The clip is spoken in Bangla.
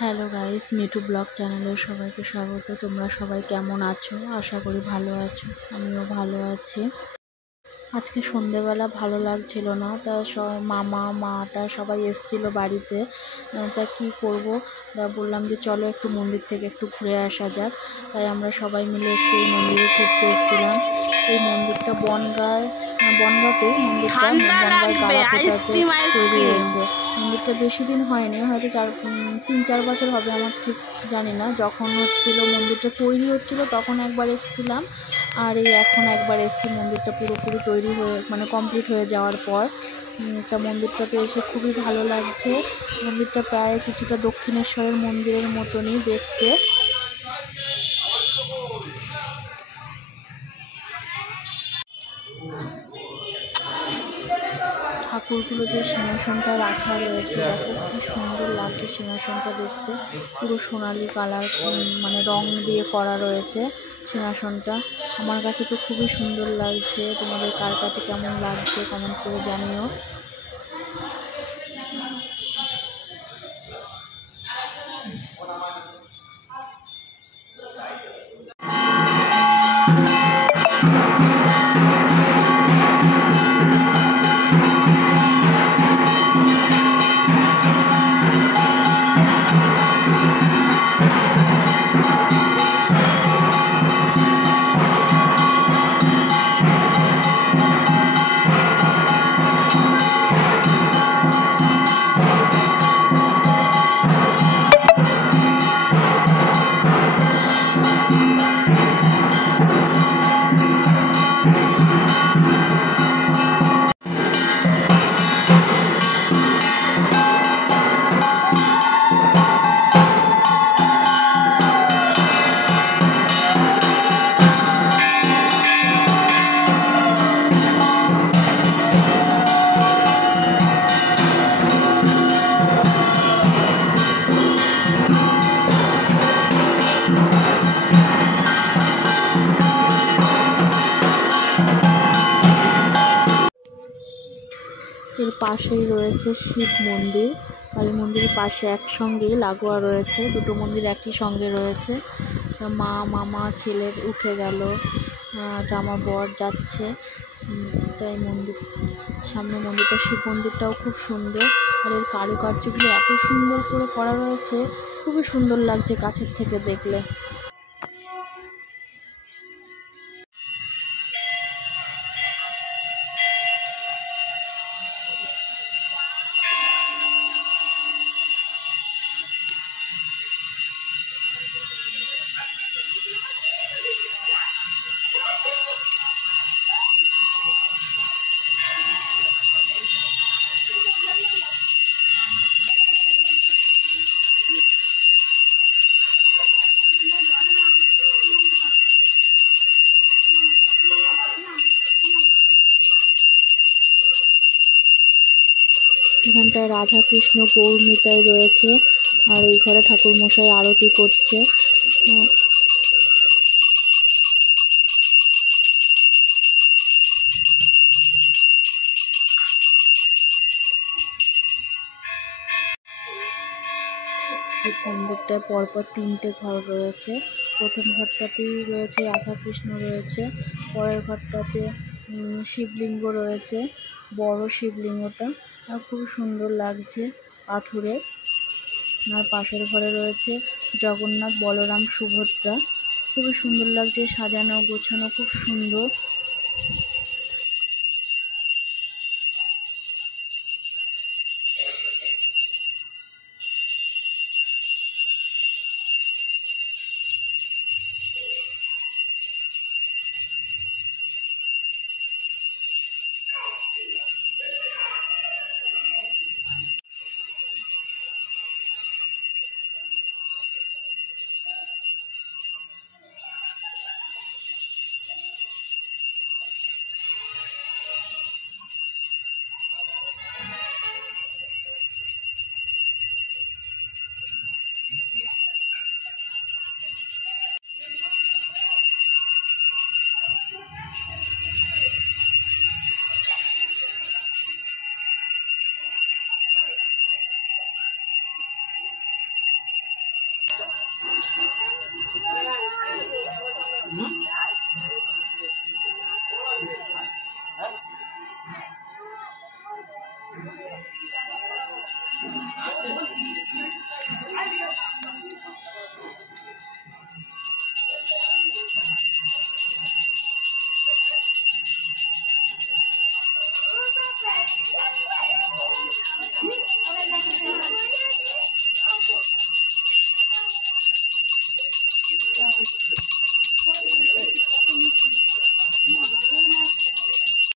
হ্যালো গাইস, মিঠু ব্লগ চ্যানেলে সবাইকে স্বাগত। তোমরা সবাই কেমন আছো? আশা করি ভালো আছো। আমিও ভালো আছি। আজকে সন্ধেবেলা ভালো লাগছিল না, তা মাটা সবাই এসেছিল বাড়িতে। তা কি করব, তা বললাম যে চলো একটু মন্দির থেকে একটু ঘুরে আসা যাক। তাই আমরা সবাই মিলে একটু এই মন্দিরে ঘুরতে এসেছিলাম। এই মন্দিরটা বনগাঁতেই বনগাঁর গালাপোতাতে তৈরি হয়েছে। মন্দিরটা বেশি দিন হয়নি, হয়তো 3-4 বছর হবে, আমার ঠিক জানি না। যখন মন্দিরটা তৈরি হচ্ছিল তখন একবার এসেছিলাম, আর এই এখন একবার এসেছি মন্দিরটা পুরোপুরি তৈরি হয়ে কমপ্লিট হয়ে যাওয়ার পর। তা মন্দিরটাতে এসে খুবই ভালো লাগছে। মন্দিরটা প্রায় কিছুটা দক্ষিণেশ্বরের মন্দিরের মতনই দেখতে। ঠাকুরগুলো যে সিংহাসনটা রাখা রয়েছে, দেখো কি সুন্দর লাগছে সিংহাসনটা দেখতে। পুরো সোনালি কালার, রং দিয়ে করা রয়েছে সিংহাসনটা। আমার কাছে তো খুবই সুন্দর লাগছে। তোমাদের কার কাছে কেমন লাগছে কমেন্ট করে জানিও। এর পাশেই রয়েছে শিব মন্দির, আর এই মন্দিরের পাশে একসঙ্গেই লাগোয়া রয়েছে, দুটো মন্দির একই সঙ্গে রয়েছে। মা মামা ছেলের উঠে গেল, আমার বর যাচ্ছে। তাই সামনে মন্দিরটা, শিব মন্দিরটাও খুব সুন্দর, আর এর কারুকার্যগুলো এত সুন্দর করে করা রয়েছে, খুবই সুন্দর লাগছে কাছের থেকে দেখলে। এখানটায় রাধা কৃষ্ণ গৌর নিতাই রয়েছে, আর এই ঘরে ঠাকুর মশাই আরতি করছে। এই মন্দিরটায় পরপর 3টে ঘর রয়েছে। প্রথম ঘরটাতেই রয়েছে রাধা কৃষ্ণ রয়েছে, পরের ঘরটাতে শিবলিঙ্গ রয়েছে, বড় শিবলিঙ্গটা, আর খুব সুন্দর লাগছে পাথরের। আর পাশের ঘরে রয়েছে জগন্নাথ, বলরাম, সুভদ্রা। খুবই সুন্দর লাগছে, সাজানো গোছানো খুব সুন্দর।